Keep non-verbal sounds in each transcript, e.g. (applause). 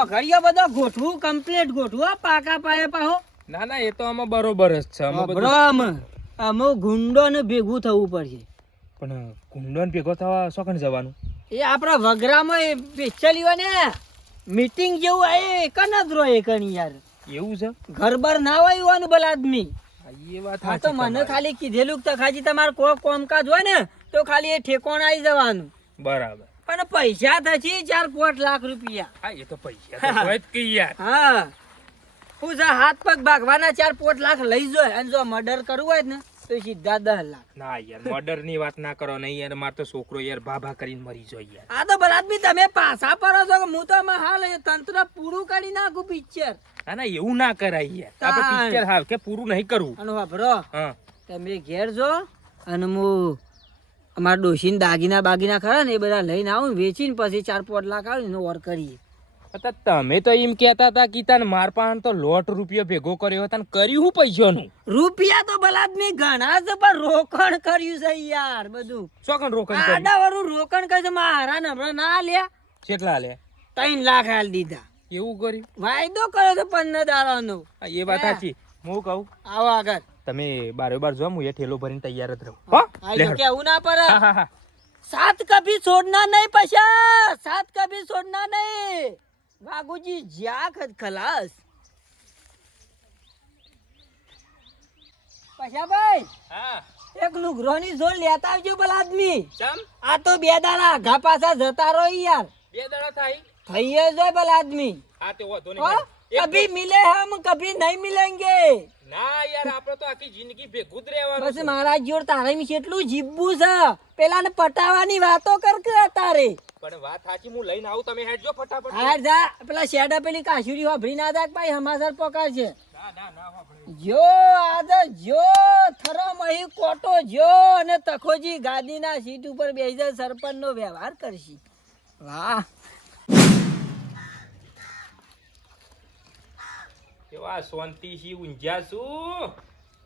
સો બધો ગોઠવું કમ્પ્લીટ ગોઠવું પાકા પાયે પાહો ના ના એ તો આમાં બરોબર જ છે. બ્રહ્મ આમાં ગુંડો ને ભેગું થવું પડશે. પણ કુંડો ભેગો થવા શોખણ જવાનું? એ આપણા વગરામાં પિક્ચર પેચલી ને મીટિંગ જેવું આ એક જ રહે કણી યાર. એવું છે? ઘર બાર ના હોય એવાનું ભલા આદમી એ વાત તો મને ખાલી કીધેલું કે ખાજી તમારે કોઈ કોમકાજ હોય ને તો ખાલી એ ઠેકોણ આવી જવાનું. બરાબર. પણ પૈસા થશે ચાર પાંચ લાખ રૂપિયા. હા એ તો પૈસા તો યાર. હા. હું હાથ પગ ભાગવાના ચાર પાંચ લાખ લઈ જાય અને જો મર્ડર કરવું હોય ને તો સીધા દસ લાખ. ના યાર મર્ડરની વાત ના કરો નહીં યાર માર તો છોકરો યાર ભાભા કરીને મરી જો યાર. આ તો બરાબર તમે પાછા પર છો કે હું તો આમાં હાલ તંત્ર પૂરું કરી નાખું પિક્ચર ના ના એવું ના કરાય યાર. આપણે પિક્ચર હાલ કે પૂરું નહીં કરવું અને વાપરો હા. તમે ઘેર જો અને હું અમારા ડોશીને દાગીના બાગીના ખરા ને એ બધા લઈને આવું વેચીને પછી ચાર પાંચ લાખ આવે એનો ઓર કરીએ. તમે તો એમ કહેતા હતા કે તને માર પાસે તો લોટ રૂપિયો ભેગો કર્યો તને કર્યું હું પૈસાનું? રૂપિયા તો બલાદમી ઘણા છે પણ રોકણ કર્યું છે યાર બધું. શોખણ રોકણ કર્યું? આડા વાળું રોકણ કર્યું છે મારા ને હમણાં ના લ્યા કેટલા લે ત્રણ લાખ હાલ દીધા. એવું કર્યું? વાયદો કર્યો તો પંદર દાડાનો. એ વાત સાચી. હું કહું? આવો આગળ. તમે બારે બાર જો હું એ ઠેલો ભરીને તૈયાર જ રહું. હો. કેવું ના હા સાત કભી છોડના નહીં પૈસા સાત કભી છોડના નહીં? વાઘુજી જ્યાં ખત ખલાસ. પૈસા ભાઈ હા. એક લુગરોની ઝોલ લેતા આવજો બલ આદમી. ચમ? આ તો બે દાડા ઘા પાછા જતા રહો યાર. બે દાડા થાય? થઈ જાય બલ આદમી. હા તે વાંધો? નહીં. कभी मिले हम कभी नहीं मिलेंगे ના યાર આપણે તો આખી જિંદગી ભેગું જ રહેવાનું બસ મારા જોડ તારે વિશે એટલું જીભું છે પેલા ને પટાવાની વાતો કર કે તારે પણ વાત સાચી હું લઈને આવું તમે હેડજો ફટાફટ હાર જા પેલા શેડા પેલી કાશુરી વાભરી ના જાય ભાઈ હમાસર પકડ છે ના ના ના વાપરે. જો આજે જો થરો મહી કોટો જો અને તખોજી ગાદીના સીટ ઉપર બેસી જાય સરપંચ નો વ્યવહાર કરશી વાહ કેવા શાંતિથી ઊંઝ્યા છું?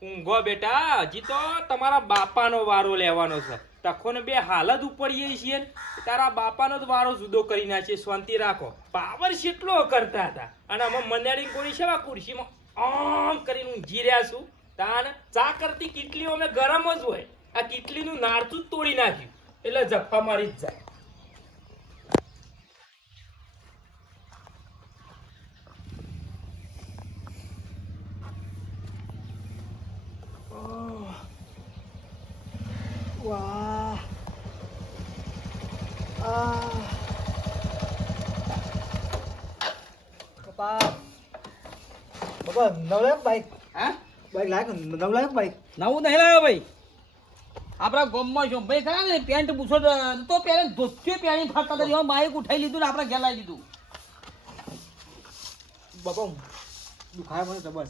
ઊંઘો બેટા, હજી તો તમારા બાપાનો વારો લેવાનો છે. તખોને બે હાલત ઉપડીએ છીએ તારા બાપાનો જ વારો જુદો કરી નાખીએ, શાંતિ રાખો. પાવર કેટલો કરતા હતા. અને અમે મંદાડી કોની છે ખુરશીમાં આમ કરીને ઊંઘી રહ્યા છું? તાન ચા કરતી કીટલીઓ અમે ગરમ જ હોય. આ કીટલીનું નારતું જ તોડી નાખ્યું. એટલે જફા મારી જ જાય. વાહ 아. પપ્પા પપ્પા નવલાખ બાઈક હા બાઈક લાગ નવલાખ બાઈક નવું નહીં લાવ્યો ભાઈ આપણા ગમમાં છો ભાઈ ખરા ને પેન્ટ બુશો તો પહેરે ધોતિયો પહેરી ફાટતા હતા એમાં બાઈક ઉઠાઈ લીધું ને આપણે ઘેર લાવી દીધું બાપા દુખાય મને જબર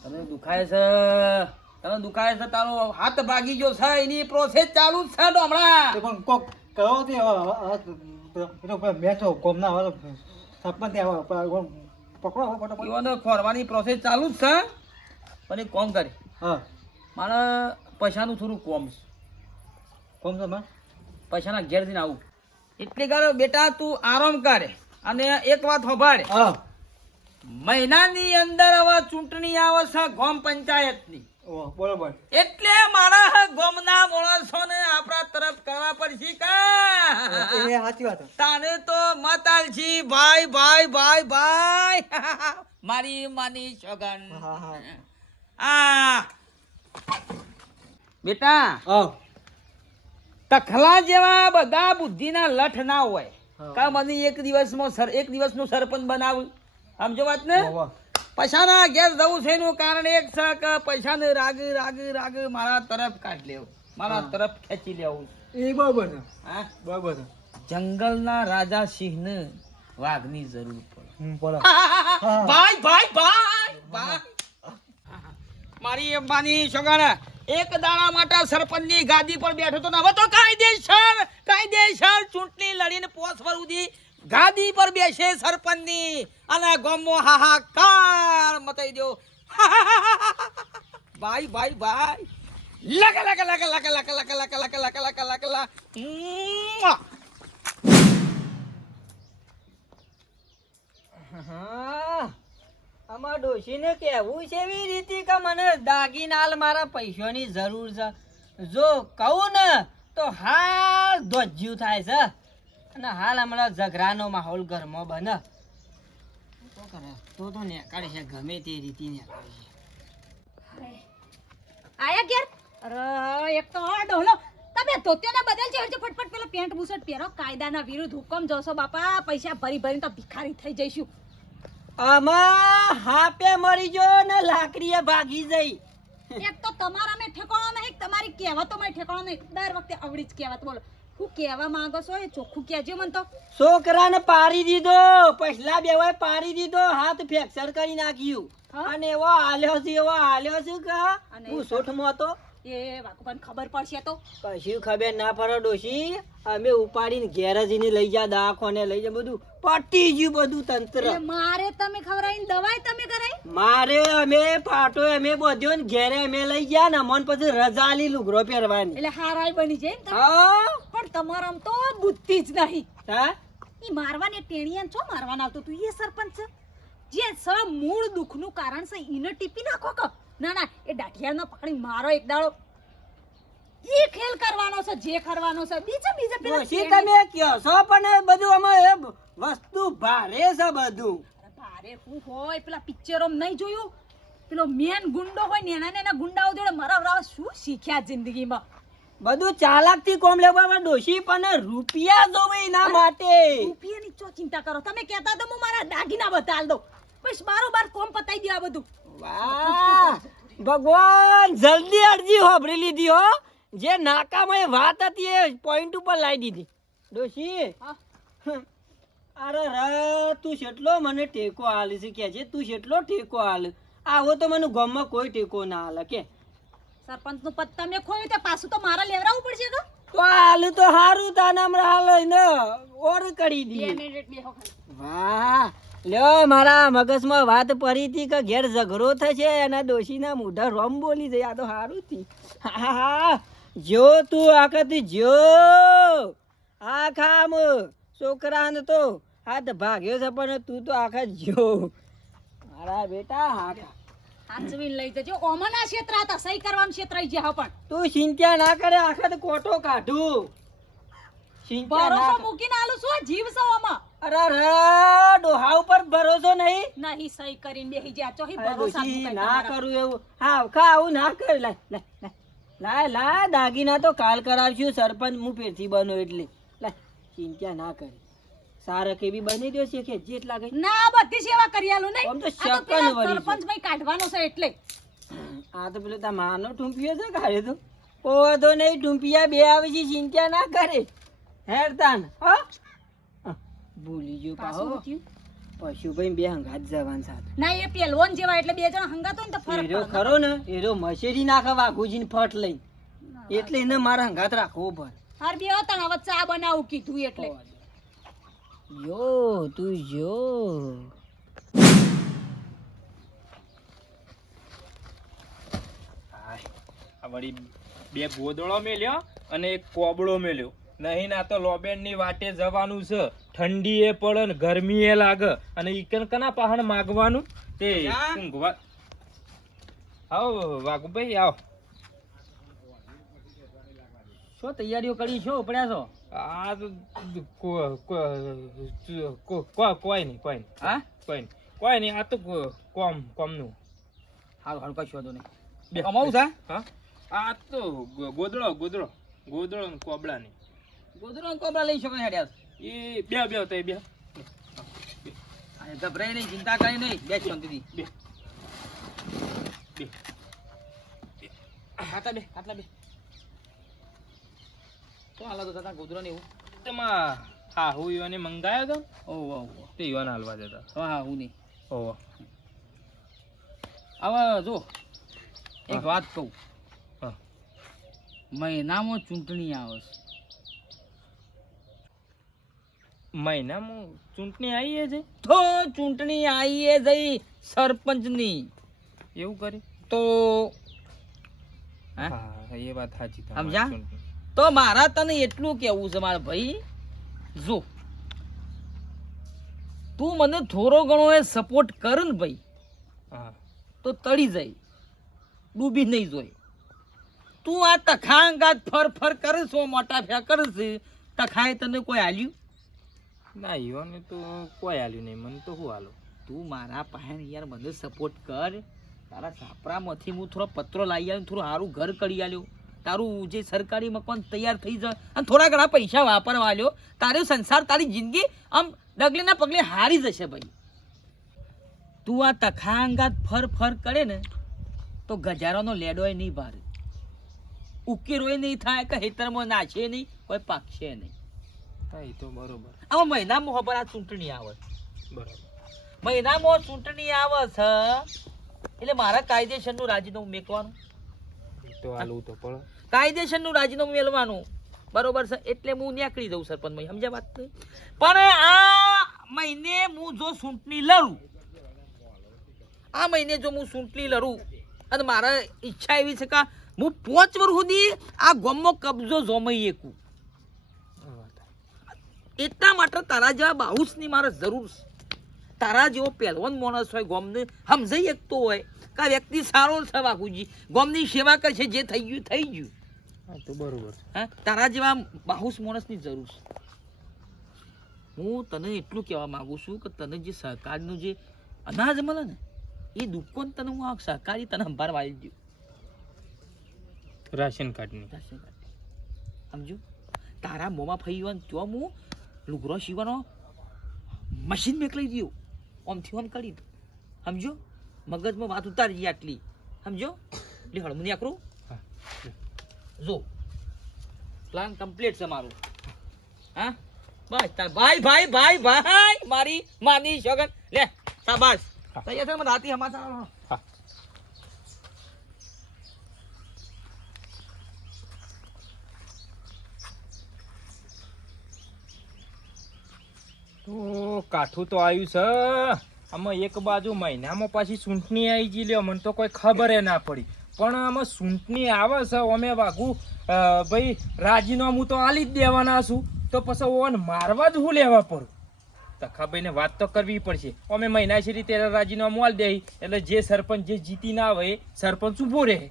તમે દુખાય છે તને દુખાય છે તારો હાથ ભાગી ગયો છે એની પ્રોસેસ ચાલુ જ છે તો હમણાં. પણ કોક કહો તે મેં કોમ કોમના હવે સરપંચ પકડો ફોટો ખોરવાની પ્રોસેસ ચાલુ જ છે. પણ એક કોમ કરે. હા. મારે પૈસાનું થોડું કોમ છે. કોમ છે પૈસાના ઘેર જઈને આવું. એટલે કરો બેટા તું આરામ કરે અને એક વાત હોભાડે હા. મહિનાની અંદર હવે ચૂંટણી આવે છે ગામ પંચાયતની. બરોબર. એટલે મારા ગોમના માણસો ને આપણા તરફ કરવા પડશે કા? એ સાચી વાત. તાને તો મતાલજી ભાઈ ભાઈ ભાઈ ભાઈ. મારી માની છગન. આ. બેટા તખલા જેવા બધા બુદ્ધિના લઠ ના હોય. કા મને એક દિવસમાં સર એક દિવસનું સરપંચ બનાવું? સમજો વાત ને. પૈસાના ઘેર જવું છે એનું કારણ એક છે કે પૈસાને રાગ રાગ રાગ મારા તરફ કાઢ લેવું. મારા તરફ ખેંચી લેવું એ બરાબર હા? બરાબર જંગલના રાજા સિંહને વાઘની જરૂર પડે. ભાઈ ભાઈ ભાઈ મારી અંબાની સોગાણા એક દાડા માટે સરપંચની ગાદી પર બેઠો તો ને હવે તો કાયદેસર કાયદેસર ચૂંટણી લડીને પોસ પર સુધી ગાદી પર બેસે સરપંચની અને ગમો હાહાકાર મતાઈ દો ભાઈ ભાઈ ભાઈ લક લક લક લક લક લક લક લક લક લક લક લક આમાં ડોશીને કહેવું છે એવી રીતે કે મને દાગીનાલ મારા પૈસાની જરૂર છે જો કહું ને તો હા ધ્વજ્યું થાય છે અને હાલ હમણાં ઝઘરાનો માહોલ ઘરમાં બને. તો કરે? તો તો નેકાળી છે ગમે તે રીતિ નેકાળી છે. આયા ઘેર? અરે એક તો આ ડોહલો. તમે ધોતિયોને બદલ છે ફટફટ પેલો પેન્ટ બુશર્ટ પહેરો. કાયદાના વિરુદ્ધ હુકમ જોશો બાપા. પૈસા ભરી ભરીને તો ભિખારી થઈ જઈશું. આમાં હાપે મરી જો ને લાકડીએ ભાગી જઈ. એક તો તમારા મેં ઠેકાણો નહીં તમારી કહેવતો મેં ઠેકાણો નહીં. દર વખતે અવળી જ કહેવત બોલો. હું કહેવા માંગો છો? એ ચોખ્ખું કહેજો મને તો. છોકરાને પાડી દીધો. પહેલા બેવાય પાડી દીધો. હાથ ફ્રેક્ચર કરી નાખ્યું. અને એવો હાલ્યો છે એવો હાલ્યો છે કે હું સોઠમાં હતો. એ વાકુભાઈ ખબર પડશે તો? કશું ખબર ના પડે ડોશી. અમે ઉપાડીને ઘેર જ લઈ જા દવાખાને લઈ જા બધું. પટી ગયું બધું તંત્ર. મારે તમે ખવડાવીને દવાઈ તમે કરાઈ મારે અમે પાટો અમે બધ્યો ને ઘેરે અમે લઈ ગયા ને મન પછી રજા લી લુગરો પહેરવાની. એટલે હારાઈ બની જાય પણ તમારામાં તો બુદ્ધિ જ નહીં. હા? ઈ મારવાને ટેણીયાને છો મારવાના આવતો તું? એ સરપંચ જે સ મૂળ દુખનું કારણ છે ઈને ટીપી નાખો કો? ના ના એ દાઢિયાનો પકડી મારો એક દાડો. ઈ ખેલ કરવાનો છે જે કરવાનો છે. બીજે બીજે પેલા શી તમે કયો છો પણ બધું અમે એ વસ્તુ ભારે છે બધું. ભારે હું હોય પેલા પિક્ચરો નહીં જોયું? પેલો મેન ગુંડો હોય ને એના એના ગુંડાઓ જોડે મરાવરાવા શું શીખ્યા જિંદગીમાં? બધું ચાલાકથી કોમ લેવા દોષી ડોશી પણ રૂપિયા જોવે એના માટે. રૂપિયાની ચો ચિંતા કરો? તમે કહેતા તો હું મારા દાગીના બતાલ દઉં. બસ બારોબાર કોમ પતાઈ દઉં આ બધું. વાહ! ભગવાન જલ્દી અરજી હોભરી લીધી હો. જે નાકામાં વાત હતી એ પોઈન્ટ ઉપર લાવી દીધી. ડોશી અરે ર તું કેટલો મને ટેકો હાલ છે. કે છે તું કેટલો ટેકો હાલ આવો તો મને ગામમાં કોઈ ટેકો ના હાલે કે? સરપંચનું પદ તમે ખોયું તે પાછું તો મારા લેવડાવવું પડશે તો. તો હાલ તો હારું તાનામ હાલ ને ઓર કરી દીધી વાહ! લ્યો મારા મગજમાં વાત પડી હતી કે ઘેર ઝઘડો થશે એના ડોશીના મોઢા રોમ બોલી જાય. આ તો સારું થી હા હા જો તું આખત જો. આખામ છોકરાને તો હાથ ભાગ્યો છે પણ તું તો આખા જો. મારા બેટા હા હાચવીને લઈ જજો. ઓમના ક્ષેત્ર હતા સહી કરવાનું ક્ષેત્ર જ્યાં પણ. તું ચિંતા ના કરે આખા કોટો કાઢું. ચિંતા ભરોસો મૂકીને આલું શું જીવ છો આમાં. અરે રે ડોહા ઉપર ભરોસો નહીં? નહીં સહી કરીને બેહી જા. ચોહી ભરોસા ના કરું એવું. હા ખા આવું ના કર. લાય લાય લાય. લાય લાય દાગીના તો કાલ કરાવશું. સરપંચ હું પેરથી બનો એટલે. લાય ચિંતા ના કરી. સારક એવી બની દો છે કે જેટલા ગઈ ના બધી સેવા કરી આલું નહીં. આમ તો આ તો શકન પેલા વળી છે. સરપંચ ભાઈ કાઢવાનો છે એટલે. આ તો પેલો તા માનો ટૂંપિયો છે કાઢે તો. ઓ તો નહીં ટૂંપિયા બે આવે છે ચિંતા ના કરે. હેરતાન હા હા, ભૂલી ગયો પાછો. પશુભાઈ બે હંગાત જવાન સાથે. ના એ પેલવોન જેવા એટલે બે જણ હંગાતો ને તો ફરક એરો ખરો ને એરો મશેરી નાખે વાઘુજીને ફટ લઈ. એટલે એને મારા હંગાત રાખવો પડે. હાર બે હતા હવે ચા બનાવું કીધું એટલે. યો તું જો વળી બે ગોદડો મેલ્યો અને એક કોબળો મેલ્યો. નહીં ના તો લોબેનની વાટે જવાનું છે. ઠંડી એ પડે ને ગરમી એ લાગે. અને ઈ કન કના પહાણ માગવાનું? તે. ઊંઘવા આવો વાઘુભાઈ આવો. શું તૈયારીઓ કરી છો? ઉપડ્યા છો? આ તો કોઈ નહીં કોઈ નહીં. હા? કોઈ નહીં. કોઈ નહીં આ તો કોમ કોમનું. હાલ હાલ કશું વાંધો નહીં. બે કમાવું છે? હા? આ તો ગોદડો ગોદડો. ગોદડો ને કોબળા નહીં ગોદડો ને કોબરા લઈ શકો હેડ્યા એ બે બે એ બે. ગભરાય નહીં ચિંતા કરી નહીં. બે શાંતિથી. બે. બે. ખાતા બે ખાટલા બે. તો હાલા તો તાતા ગોદરો ને એવું? તેમાં હા હું યુવાને મંગાયો તો. ઓહ ઓહ તે ઈવાને હાલવા દેતા. હા હા હું નહીં. ઓહો હવે જો એક વાત કહું. હા. મહિનામાં ચૂંટણી આવે છે. મહિનામાં ચૂંટણી આવી છે? તો ચૂંટણી આવી જઈ સરપંચની. એવું કરી. તો હે? એ વાત સાચી સમજા તો મારા તને એટલું કેવું છે મારા ભાઈ? જો તું મને થોડો ઘણો એ સપોર્ટ કર ને ભાઈ. હા. તો તળી જાય ડૂબી નહીં જોઈ. તું આ તખાંગાત ફર ફર કરે છો મોટા ફ્યા કરે છે તખાએ તને કોઈ હાલ્યું ના, ઈવોને તો કોઈ હાલ્યું નહીં, મને તો શું હાલો તું મારા પાસે યાર મને સપોર્ટ કર. તારા છાપરામાંથી હું થોડો પત્રો લાવી આવ્યો થોડું સારું ઘર કરી આલ્યો તારું જે સરકારી મકાન તૈયાર થઈ જાય, અને થોડા ઘણા પૈસા વાપરવા લ્યો તારો સંસાર, તારી જિંદગી આમ ડગલેના પગલે હારી જશે ભાઈ. તું આ તખાંગાત ફર ફર કરે ને, તો ગજારાનો લેડોય નહીં ભારે. ઉકેરોય નહીં થાય, કે હેતરમાં નાશે નહીં, કોઈ પાકશે નહીં. હા એ તો બરોબર. આમાં મહિનામાં ખબર આ ચૂંટણી આવે. બરાબર. મહિનામાં ચૂંટણી આવે છે એટલે મારા કાયદેસરનું રાજીનામું મેકવાનું. તો તો કાયદેસરનું રાજીનામું મેળવાનું બરોબર છે એટલે હું નીકળી દઉં સરપંચ ભાઈ સમજ્યા વાત પણ આ મહિને હું જો ચૂંટણી લડું આ મહિને જો હું ચૂંટણી લડું અને મારા ઈચ્છા એવી છે કે હું પાંચ વર્ષ સુધી આ ગામમાં કબજો જોમાઈ એકું એટલા માટે તારા જેવા બાહુસની મારે જરૂર છે. તારા જેવો પહેલવાન માણસ હોય ગોમને સમજાઈ શકતો હોય કે આ વ્યક્તિ સારો છે બાપુજી. ગોમની સેવા કરશે જે થઈ ગયું થઈ ગયું. હા તો બરોબર હા તારા જેવા બાહુસ માણસની જરૂર છે. હું તને એટલું કહેવા માગુ છું કે તને જે સહકારનું જે અનાજ મળે ને એ દુકાન તને હું આ સહકારી તને સંભાર વાળી દઉં. રાશન કાર્ડની. Ration card. સમજો તારા મોમાં ફઈ હોય તો હું લુગરો સીવાનો મશીન મેકલાઈ દઉં ઓમથી ઓમ કરી સમજો? મગજમાં વાત ઉતારી આટલી. સમજો? એટલે હળમું નહીં આકરું. જો. પ્લાન કમ્પ્લીટ છે મારું. હા? બસ તાર ભાઈ ભાઈ ભાઈ ભાઈ મારી માની શગન લે સાબાસ. તૈયાર છે મને રાતી હમાસા તો કાઠું તો આવ્યું છે. આમાં એક બાજુ મહિનામાં પાછી સૂંટણી આવી ગઈ લ્યો મને તો કોઈ ખબર ના પડી. પણ આમાં સૂંટણી આવે છે અમે અ, ભાઈ રાજીનામું તો આલી જ દેવાના છું. તો પછી ઓન મારવા જ હું લેવા પડું? તખાભાઈને વાત તો કરવી પડશે. અમે મહિના છે રીતે રાજીનામું આલી દઈ એટલે જે સરપંચ જે જીતી ના આવે સરપંચ ઊભો રહે.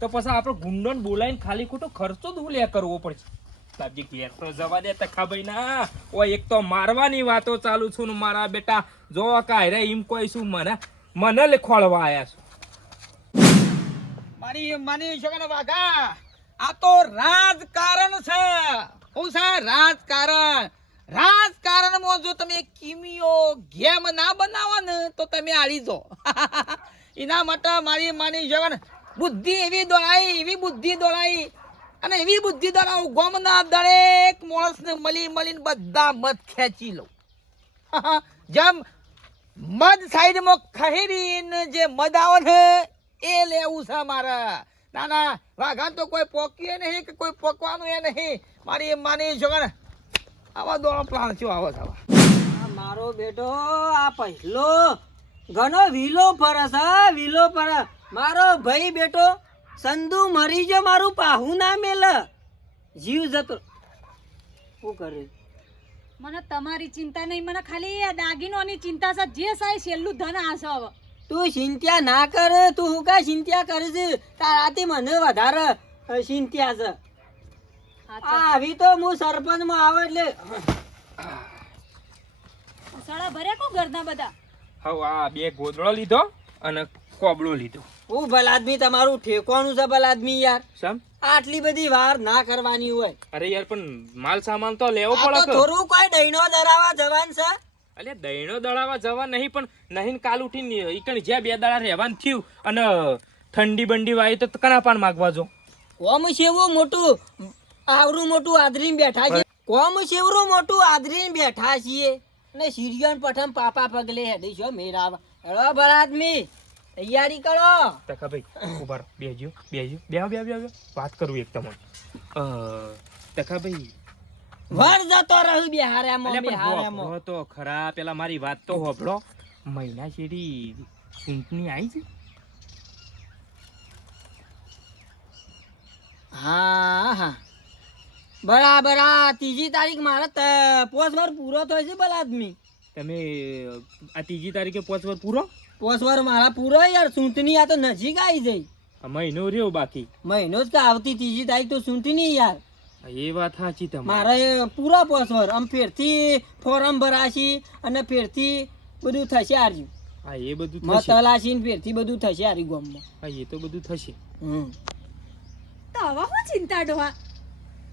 તો પછી આપણે ગુંડોને બોલાવીને ખાલી ખોટો ખર્ચો જ હું લે કરવો પડશે. સાહેબજી, ઘેર તો જવા દે તખાભાઈ ના ઓય, એક તો મારવાની વાતો ચાલુ છું ને મારા બેટા. જો કાંઈ એમ કોઈ શું મને મને લખોળવા આવ્યા છું. મારી માની છોકરા વાઘા, આ તો રાજકારણ છે. હું છે રાજકારણ. રાજકારણમાં જો તમે કિમિયો ગેમ ના બનાવો ને, તો તમે આળી જો. (laughs) એના માટે મારી માની છોકરા બુદ્ધિ એવી દોડાઈ, એવી બુદ્ધિ દોડાઈ. અને એવી બુદ્ધિ દોડાવું ગોમના દરેક માણસને મળી મળીને બધા મત ખેંચી લઉં. (laughs) જેમ મધ સાઈડમાં ખહેરીને જે મધ આવે ને એ લેવું છે મારે. ના ના વાઘાન તો કોઈ પોકીએ નહીં કે કોઈ પોકવાનું એ નહીં. મારી માની છો આવા દોડો પ્લાન શું આવો છે આવા? મારો બેટો, આ પહેલો ઘણો વિલો ફરસ વિલો ફરસ મારો ભાઈ બેટો સંધુ મરી જો મારું પાહુ ના મેલ. જીવ જતો. શું કરે? મને તમારી ચિંતા નહીં મને ખાલી આ દાગીનોની ચિંતા છે જે સાય છેલ્લું ધન આશે હવે તું ચિંતા ના કર તું હું કા ચિંતા કરે છે? તારાથી મને વધારે ચિંતા છે. આવી તો હું સરપંચમાં આવે એટલે. સાળા ભરે કો ઘરના બધા? હવ આ બે ગોદડો લીધો અને કોબળો લીધો. હું ભલાદમી તમારું ઠેકવાનું છે ભલાદમી યાર. સમ આટલી બધી વાર ના કરવાની હોય. અરે યાર પણ માલ સામાન તો લેવો પડે થોડું કોઈ દહીનો દરાવા જવાન છે. અલે દહીણો દળાવા જવા નહીં પણ નહીં કાલ ઉઠીને ઈકણ જ્યાં બે દાડા રહેવાન થયું અને ઠંડી બંડી વાય તો કના પાન માગવા જો. કોમ સેવું મોટું આવરું મોટું આદરીને બેઠા છે કોમ સેવરું મોટું આદરીને બેઠા છીએ. અને સિરિયન પઠમ પાપા પગલે હેડી છો મેરા હેડો ભલાદમી તૈયારી કરો. તકા ભાઈ ઊભા રહો. બેજો બેજો બેહો બેહો બેહો વાત કરું એક તમારે તકા ભાઈ. વર જતો રહ્યું બિહારામાં બિહારામાં તો ખરા. પેલા મારી વાત તો હોભળો. મહિના શેરી ચૂંટણી આવી છે? હા હા. બરાબર આ ત્રીજી તારીખ મારા પોસ્ટ વર પૂરો થયો છે ભલા આદમી તમે આ ત્રીજી તારીખે પોસ્ટ વર પૂરો? પોસ વાર મારા પૂરો યાર સૂંટણી આ તો નજીક આવી જઈ. મહિનો રહ્યો બાકી. મહિનો જ કે આવતી ત્રીજી તારીખ તો સૂંટણી યાર. હા, એ વાત સાચી તમારી. મારે પૂરા પોસવાર આમ ફેરથી ફોરમ ભરાશી અને ફેરથી બધું થશે આર્યું હા એ બધું થશે. હલાશી ને ફેરથી બધું થશે આરી ગામમાં. હા એ તો બધું થશે. હમ. તો હવે શું ચિંતા ડોહા?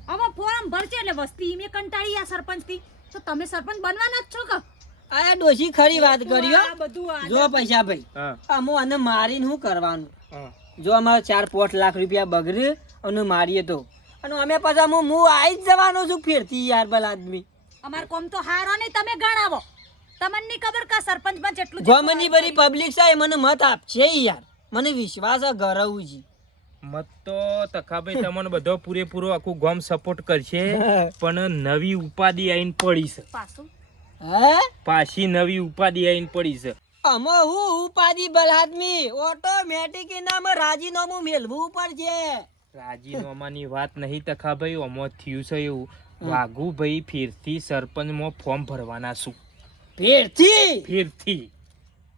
હવે ફોરમ ભરશે એટલે વસ્તી મેં કંટાળી આ સરપંચથી. તો તમે સરપંચ બનવાના જ છો કે? આ ડોશી ખરી વાત કરી હો. આ જો પૈસા ભાઈ અમો અને મારીને શું કરવાનું? જો અમારે ચાર પોઠ લાખ રૂપિયા બગડે અને મારીએ તો. અને અમે પાછા હું હું આવી જ જવાનો છું ફેરતી યાર ભલા આદમી. અમાર કોમ તો હારો નહીં તમે ગણાવો. તમને નહીં ખબર સરપંચ સરપંચમાં જેટલું ગોમની બધી પબ્લિક છે મને મત આપશે યાર. મને વિશ્વાસ છે ગરવું મત તો તખાભાઈ તમને બધો પૂરેપૂરો આખું ગોમ સપોર્ટ કરશે (laughs) પણ નવી ઉપાધિ આઈને પડી છે. પાછું? હે? પાછી નવી ઉપાધિ આઈને પડી છે. અમે હું ઉપાધિ બલાદમી ઓટોમેટિક એનામાં રાજીનામું મેળવું પડશે. રાજીનામાની વાત નહીં તખાભાઈ ઓમો થયું છે એવું. વાઘુભાઈ ફેરથી સરપંચમાં ફોર્મ ભરવાના છું. ફેરથી? ફેરથી.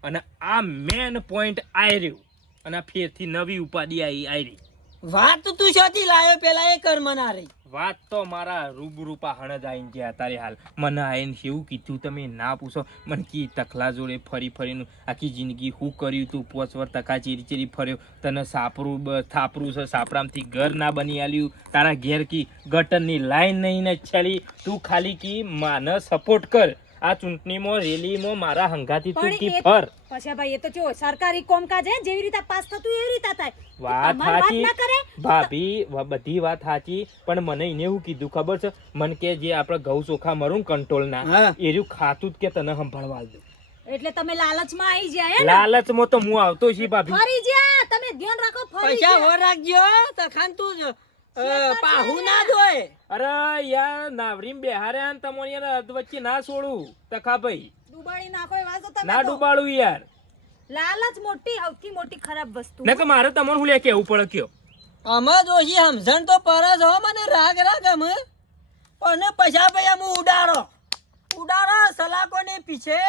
અને આ મેન પોઈન્ટ આઈ રહ્યું. અને ફેરથી નવી ઉપાધિ આવી આવી વાત તું સાચી લાયો પેલા એ કર્મના રહી વાત તો મારા રૂબરૂ પાહણ જ આવીને ગયા તારી હાલ. મને આવીને એવું કીધું, તમે ના પૂછો. મને કી તકલા જોડે ફરી ફરીને આખી જિંદગી હું કર્યું તું? પોચ વર તકા ચેરી ચીરી ફર્યો. તને સાપરું થાપરું છે, સાપરામથી ઘર ના બની આલ્યું. તારા ઘેર કી ગટરની લાઈન નહીં ને છેલી તું ખાલી કી માને સપોર્ટ કર. આ ચૂંટણીમાં રેલીમાં મારા હંગાથી તૂટી ફર પછી ભાઈ એ તો જો સરકારી કોમકાજ હે જેવી રીતે પાસ થતું એવી રીતે થાય. વાત સાચી. ભાભી બધી વાત સાચી પણ મને એને એવું કીધું ખબર છે? મન કે જે આપણે ઘઉં ચોખા મરું કંટ્રોલ ના એ એર્યું ખાતું જ કે તને સંભાળવા દઉં. એટલે તમે લાલચમાં આવી ગયા હે લાલચમાં તો હું આવતો છી ભાભી. ફરી જ્યા તમે ધ્યાન રાખો ફરી પૈસા વર રાખજો તો તું જ, પાહુ ના અરે યાર નાવરીમ બેહારે આન તમને યાર અધ વચ્ચે ના છોડું તખા ભાઈ ડુબાડી નાખો તમે ના. યાર. લાલચ મોટી સૌથી મોટી ખરાબ વસ્તુ. ને કે મારે તમને હું લે કેવું પડે કયો? અમે દોશી સમજણ તો પરસ હો મને રાગ રાગ અમે. પણ પૈસા ભાઈ અમે ઉડાડો. ઉડાડો સલાકોની પીછે.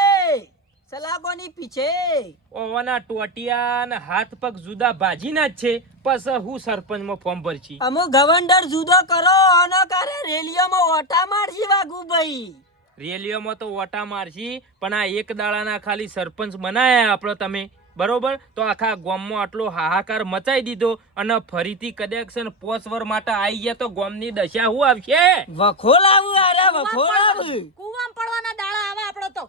સલાકોની પીછે. ઓવાના ટોટિયા ને હાથ પગ જુદા ભાજીના જ છે. પસ હું સરપંચમાં ફોર્મ ભરછી અમો ગવર્નર જુદો કરો અને કરે રેલીઓમાં ઓટા મારશી વાગુ ભાઈ રેલીઓમાં તો ઓટા મારશી પણ આ એક દાડાના ખાલી સરપંચ બનાયા આપણો તમે. બરોબર? તો આખા ગોમમાં આટલો હાહાકાર મચાઈ દીધો અને ફરીથી કદાચ છે પોસ વર માટે આવી ગયા તો ગોમની દશા હું આવશે? વખોલ આવું અરે વખોલ આવું કુવામ પડવાના દાડા આવે આપણો તો.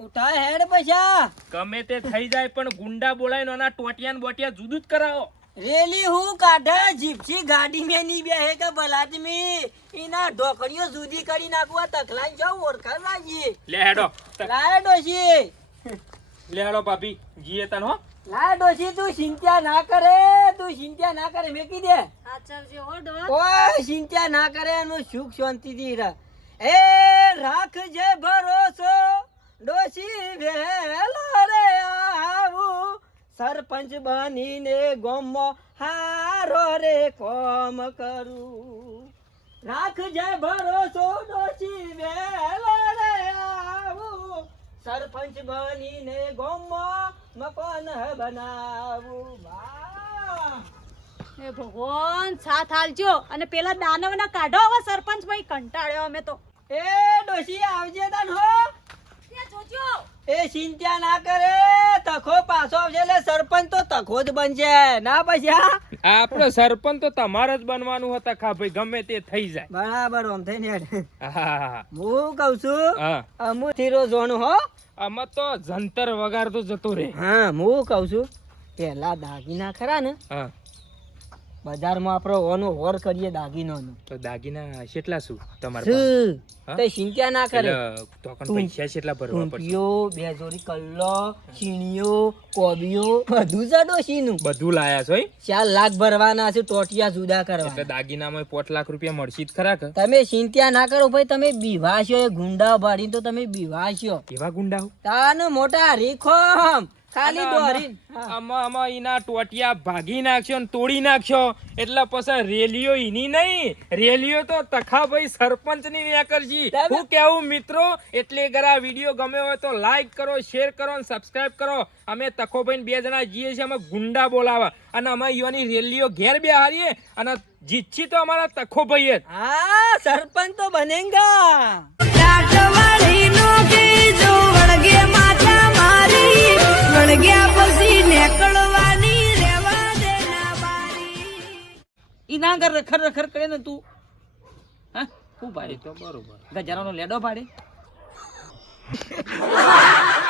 ઉઠાય હેડ પછા. ગમે તે થઈ જાય પણ ગુંડા બોલાય નાના ટોટિયાન બોટિયા જુદું જ કરાવો. રેલી હું કાઢે જીપસી ગાડી મેં ની બેહે કે બલાદમી એના ઢોકળીઓ જુદી કરી નાખવા તકલાઈ જાવ ઓળખાણ લાગી. લે હેડો લાય ડોશી. લે હેડો પાપી જીએ તન હો. લાય ડોશી તું ચિંતા ના કરે તું ચિંતા ના કરે મેકી દે. સાચવજો હો ડો કોઈ ચિંતા ના કરે એનું સુખ શાંતિથી રહે એ રાખજે ભરોસો. ડોશી વહેલો રે આવું. સરપંચ બનીને ગોમો હારો રે કોમ કરું. રાખજે ભરોસો ડોશી વહેલો રે આવું. સરપંચ બનીને ગોમો મકાન બનાવું. એ ભગવાન સાથ હાલજો અને પેલા દાનવના કાઢો હવે સરપંચ ભાઈ કંટાળ્યો અમે તો. એ ડોશી આવજે તન હો. એ ચિંતા ના કરે તખો પાછો આવશે એટલે સરપંચ તો તખો જ બનશે. ના પછી આપણો સરપંચ તો તમારે જ બનવાનું હતા ખા ભાઈ ગમે તે થઈ જાય. બરાબર આમ થઈ ને હા હું કઉ છું અમુ થીરો જોનું હો. આમાં તો જંતર વગાડતો જતો રે હા હું કઉ છું પેલા દાગીના ખરા ને હા. બજારમાં આપણો ઓનો હોર કરીએ દાગીનાનો. તો દાગીના કેટલા શું તમારે તે ચિંતા ના કરે. કણ પૈસા કેટલા ભરવા પડશે. ટૂંપિયો બે જોડી કલ્લો ચીણીઓ કોબીઓ બધું છે ડોશીનું. બધું લાયા છો? ચાર લાખ ભરવાના છે ટોટિયા જુદા એટલે કરવા દાગીનામાં પોટ લાખ રૂપિયા મળશે જ ખરા કે? તમે ચિંતા ના કરો ભાઈ તમે બીવાશો એ ગુંડા ભાડી તો તમે બીવાશો. એવા ગુંડા? તાન મોટા રીખોમ ખાલી દોરીન. આમાં- આમાં આમાં ટોટિયા ભાગી નાખ્યો ને તોડી નાખ્યો. એટલે પછી રેલીઓ ઈની નહીં. રેલીઓ તો તખાભાઈ સરપંચની વ્યાકરજી હું કેવું મિત્રો એટલે ગરા આ વીડિયો ગમ્યો હોય તો લાઈક કરો શેર કરો અને સબસ્ક્રાઇબ કરો. અમે તખોભાઈ બે જણા જઈએ છીએ અમે ગુંડા બોલાવા. અને અમે યોની રેલીઓ ઘેર બે હારીએ અને જીતછી તો અમારા તખોભાઈ જ. હા સરપંચ તો બનેગા. વળગ્યા પછી નેકળવાની રેવા દેના બારી. ઈ ના કર રખર રખર કરે ને તું. હા? શું ભાઈ? પાડે તો બરોબર. ગજરાનો લેડો પાડે. (laughs)